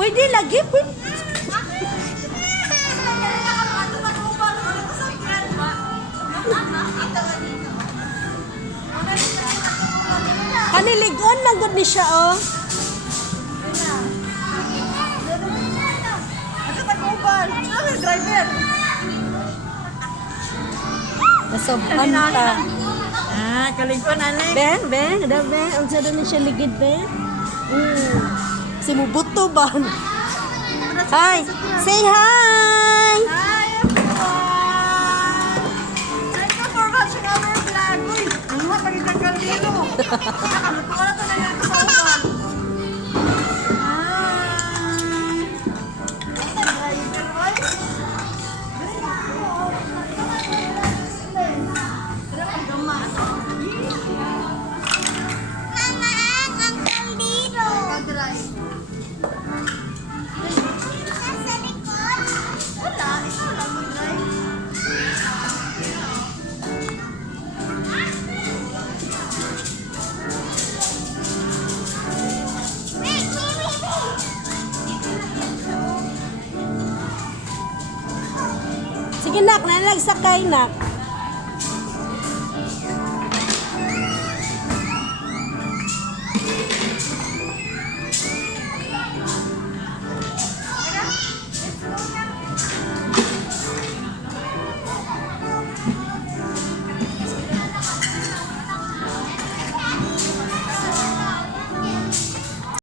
Pwede lagi, pwede. Kaniligon lang gud ni siya, oh. Nasobhan ta. Kalingkon ane. Ben, unsa daw ni siya ligid, Ben? Si mubuto ba? Hi, say hi. Hi everyone. Thank you for watching our vlog. Uy, ano nga pagitang kaldero? Wala to na yan sa upan. Sige nak, nagsakay nak.